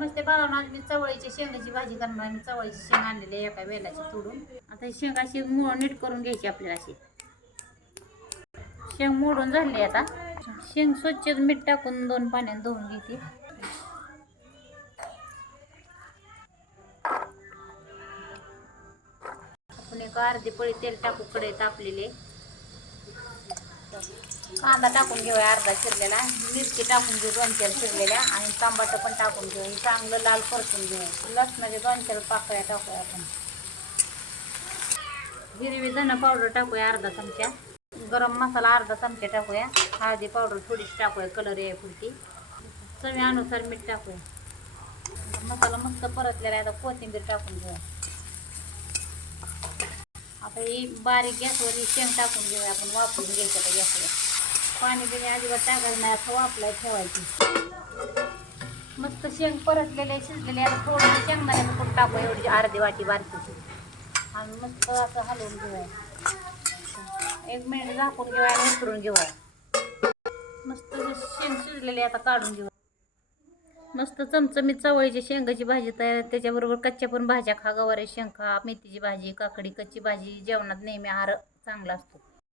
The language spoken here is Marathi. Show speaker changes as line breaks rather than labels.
नमस्ते बाळांनो आज मी चवळीची शेंगाची भाजी करणार मी चवळीची शेंग आणलेली आहे एका वेलाची तोडून. आता ही शेंग अशी नीट करून घ्यायची आपल्याला अशी. शेंग मोडून झाली आता. शेंग स्वच्छ मीठ टाकून दोन पाण्याने धुवून घेते. आपण एक अर्धी पळी तेल टाकू कडे तापलेले कांदा टाकून घेऊया अर्धा चिरलेला मिरची टाकून घेऊ दोन चार चिरलेल्या आणि टमाटर पण टाकून घेऊ. हे चांगलं लाल परतून घेऊ. लसणाचे म्हणजे दोन चार पाकळ्या टाकूया आपण. हिरवी धना पावडर टाकूया अर्धा चमचा. गरम मसाला अर्धा चमचा टाकूया. हळदी पावडर थोडीशी टाकूया कलर यापुरती चवीनुसार मीठ टाकूया. मसाला मस्त परतलेला आहे. आता कोथिंबीर टाकून घेऊया आता ही बारीक गॅसवर ही शेंग टाकून घेऊया आपण वापरून घ्यायचं आता गॅसवर. पाणी बिणी अजिबात टाकायचं नाही असं वापलाय ठेवायची. मस्त शेंग परतलेले शिजलेले आता थोडं शेंगदाण्याचं पण टाकू एवढी अर्धी वाटी बारकीची आणि मस्त असं हलवून घेऊया. एक मिनिट झाकून घेऊया आणि उतरून घेऊया. मस्त शेंग शिजलेले आता काढून घेऊया. मस्त चमचमीत चवळीची शेंगाची भाजी तयार त्याच्याबरोबर कच्च्या पण भाज्या खा गवारी शेंग खा मेथीची भाजी काकडी कच्ची भाजी जेवणात नेहमी आहार चांगला असतो.